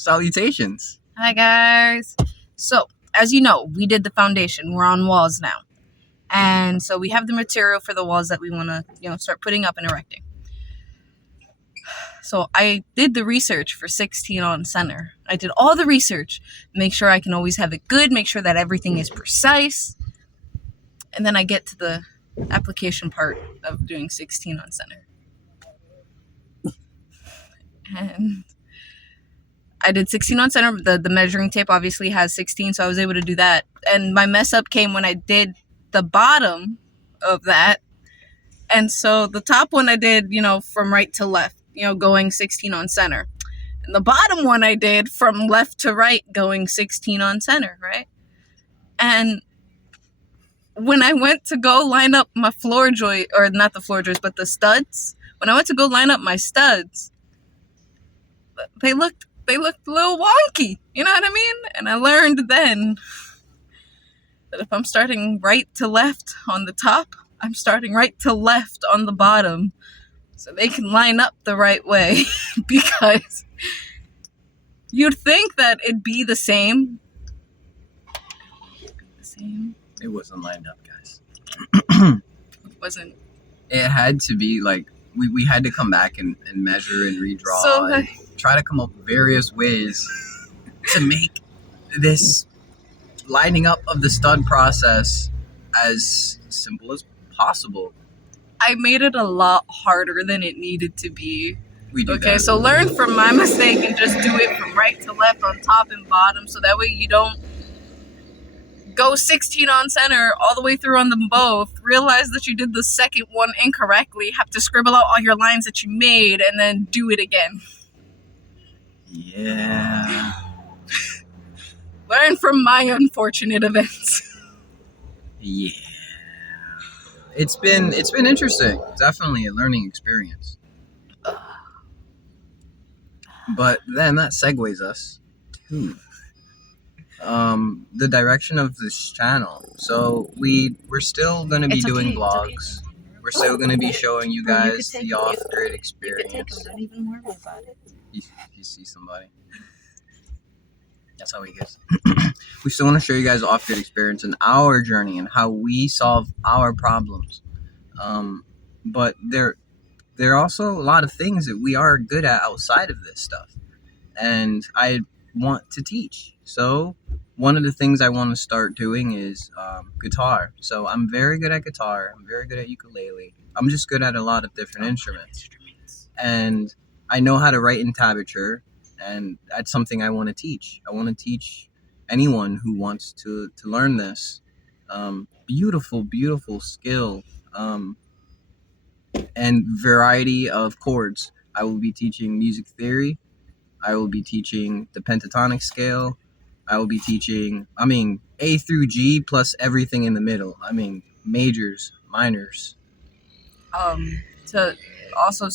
Salutations. Hi guys. So, as you know, we did the foundation. We're on walls now. And so we have the material for the walls that we want to, start putting up and erecting. So I did the research for 16 on center. I did all the research, make sure I can always have it good, make sure that everything is precise. And then I get to the application part of doing 16 on center. And I did 16 on center. The measuring tape obviously has 16, so I was able to do that. And my mess up came when I did the bottom of that. And so the top one I did, from right to left, going 16 on center. And the bottom one I did from left to right, going 16 on center, right? And when I went to go line up my floor joist, or not the floor joist, but the studs, when I went to go line up my studs, they looked a little wonky, you know what I mean? And I learned then that if I'm starting right to left on the top, I'm starting right to left on the bottom, so they can line up the right way. Because you'd think that it'd be the same. It wasn't lined up, guys. It wasn't. It had to be like we had to come back and measure and redraw So, and try to come up with various ways to make this lining up of the stud process as simple as possible. I made it a lot harder than it needed to be. We do Okay, that. so learn from my mistake and just do it from right to left on top and bottom, so that way you don't go 16 on center all the way through on them both, realize that you did the second one incorrectly, have to scribble out all your lines that you made, and then do it again. Yeah. Learn from my unfortunate events. Yeah. It's been interesting. Definitely a learning experience. But then that segues us to the direction of this channel. So we're still gonna be doing vlogs. We're still gonna be showing you guys the off-grid experience. Don't even worry about it. You see somebody. That's how he gets. We still want to show you guys the off-grid experience and our journey and how we solve our problems. But there are also a lot of things that we are good at outside of this stuff, and I want to teach. So one of the things I want to start doing is guitar. So I'm very good at guitar. I'm very good at ukulele. I'm just good at a lot of different instruments, and I know how to write in tablature. And that's something I want to teach. I want to teach anyone who wants to learn this beautiful skill and variety of chords. I will be teaching music theory. I will be teaching the pentatonic scale. I will be teaching, A through G plus everything in the middle. Majors, minors. To also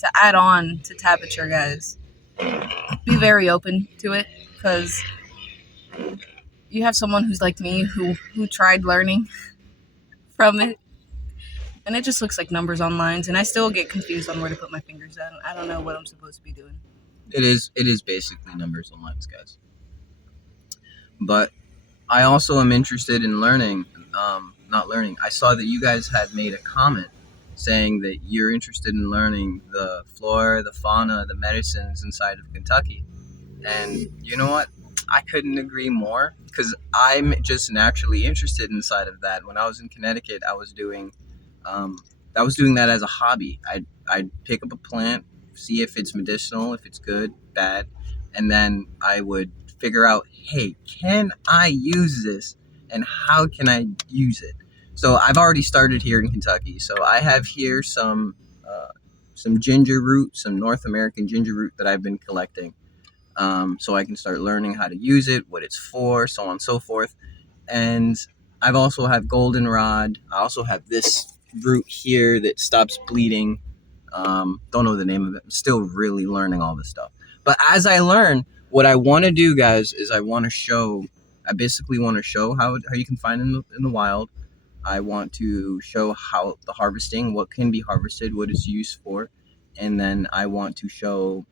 to add on to tablature, guys, be very open to it, because you have someone who's like me who tried learning from it, and it just looks like numbers on lines, and I still get confused on where to put my fingers at. I don't know what I'm supposed to be doing. It is basically numbers on lines, guys. But I also am interested in learning, not learning. I saw that you guys had made a comment saying that you're interested in learning the flora, the fauna, the medicines inside of Kentucky. And you know what? I couldn't agree more, because I'm just naturally interested inside of that. When I was in Connecticut, I was doing that as a hobby. I'd pick up a plant, see if it's medicinal, if it's good, bad, and then I would figure out, hey, can I use this, and how can I use it? So I've already started here in Kentucky. So I have here some ginger root, some North American ginger root that I've been collecting. So I can start learning how to use it, what it's for, so on and so forth. And I've also have goldenrod. I also have this root here that stops bleeding. Don't know the name of it. I'm still really learning all this stuff. But as I learn, what I want to do, guys, is I basically want to show how you can find it in the wild. I want to show how the harvesting, what can be harvested, what it's used for. And then I want to show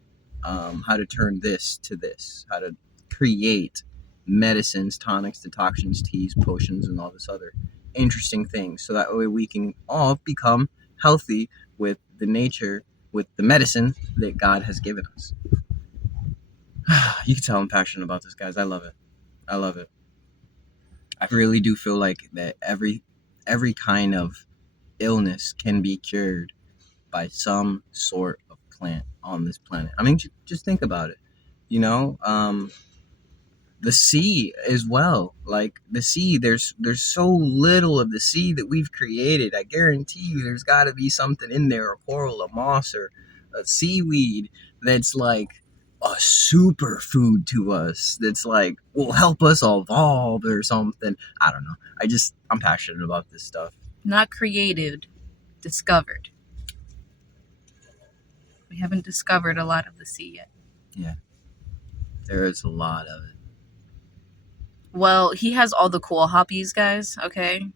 how to turn this to this, how to create medicines, tonics, decoctions, teas, potions, and all this other interesting things. So that way we can all become healthy with the nature, with the medicine that God has given us. You can tell I'm passionate about this, guys. I love it. I love it. I really do feel like that every kind of illness can be cured by some sort of plant on this planet. I mean, just think about it. You know, the sea as well. Like the sea, there's so little of the sea that we've created. I guarantee you, there's got to be something in there, a coral, a moss, or a seaweed that's like a superfood to us. That's like will help us evolve or something. I don't know. I'm passionate about this stuff. Not created, discovered. We haven't discovered a lot of the sea yet. Yeah, there is a lot of it. Well, he has all the cool hobbies, guys, okay?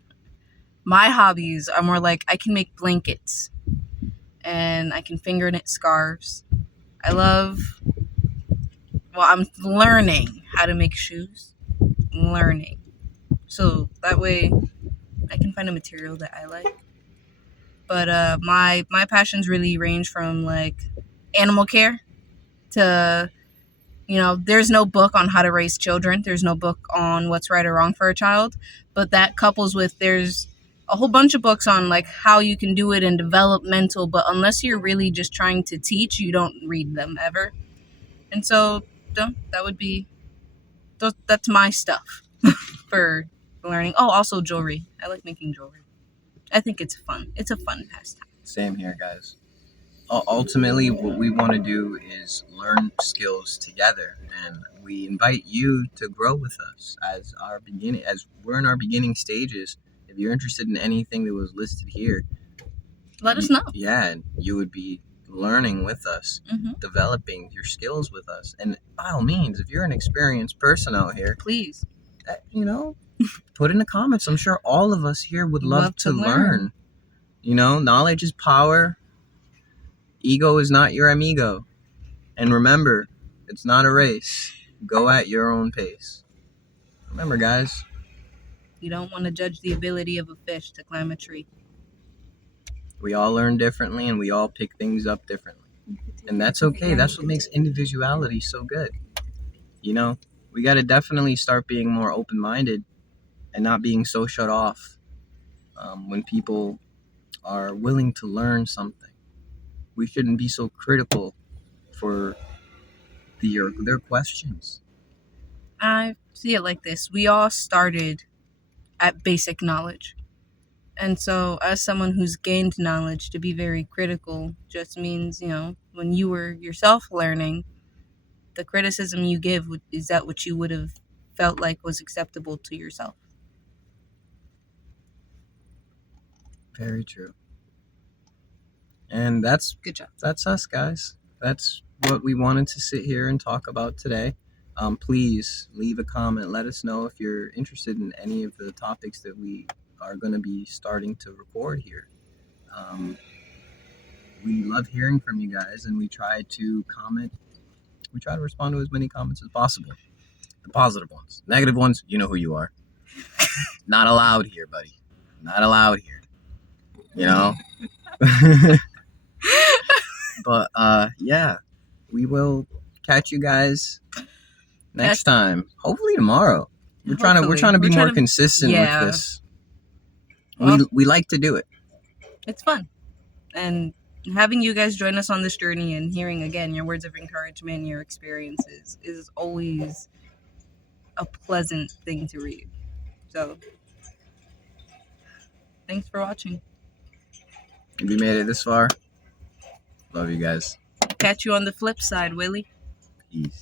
My hobbies are more like I can make blankets and I can finger knit scarves. I'm learning how to make shoes. Learning. So that way I can find a material that I like. But my passions really range from like animal care to, there's no book on how to raise children. There's no book on what's right or wrong for a child. But that couples with there's a whole bunch of books on like how you can do it in developmental. But unless you're really just trying to teach, you don't read them ever. And so that's my stuff for learning. Oh, also jewelry. I like making jewelry. I think it's fun. It's a fun pastime. Same here, guys. Ultimately, what we want to do is learn skills together, and we invite you to grow with us as we're in our beginning stages. If you're interested in anything that was listed here, let us know. Yeah, and you would be learning with us, developing your skills with us. And by all means, if you're an experienced person out here, please, put in the comments. I'm sure all of us here would love to learn. Knowledge is power. Ego is not your amigo. And remember, it's not a race. Go at your own pace. Remember, guys. You don't want to judge the ability of a fish to climb a tree. We all learn differently and we all pick things up differently. And that's okay. That's what makes individuality so good. We got to definitely start being more open-minded and not being so shut off when people are willing to learn something. We shouldn't be so critical for their questions. I see it like this. We all started at basic knowledge. And so as someone who's gained knowledge, to be very critical just means, when you were yourself learning, the criticism you give, is that what you would have felt like was acceptable to yourself? Very true. And that's good job. That's us, guys. That's what we wanted to sit here and talk about today. Please leave a comment. Let us know if you're interested in any of the topics that we are going to be starting to record here. We love hearing from you guys, and we try to comment. We try to respond to as many comments as possible. The positive ones. Negative ones, you know who you are. Not allowed here, buddy. Not allowed here. But yeah, we will catch you guys next time. Hopefully tomorrow. We're trying to be more consistent with this. Well, we like to do it. It's fun. And having you guys join us on this journey and hearing again your words of encouragement, your experiences is always a pleasant thing to read. So thanks for watching. If you made it this far, love you guys. Catch you on the flip side, Willie. Peace.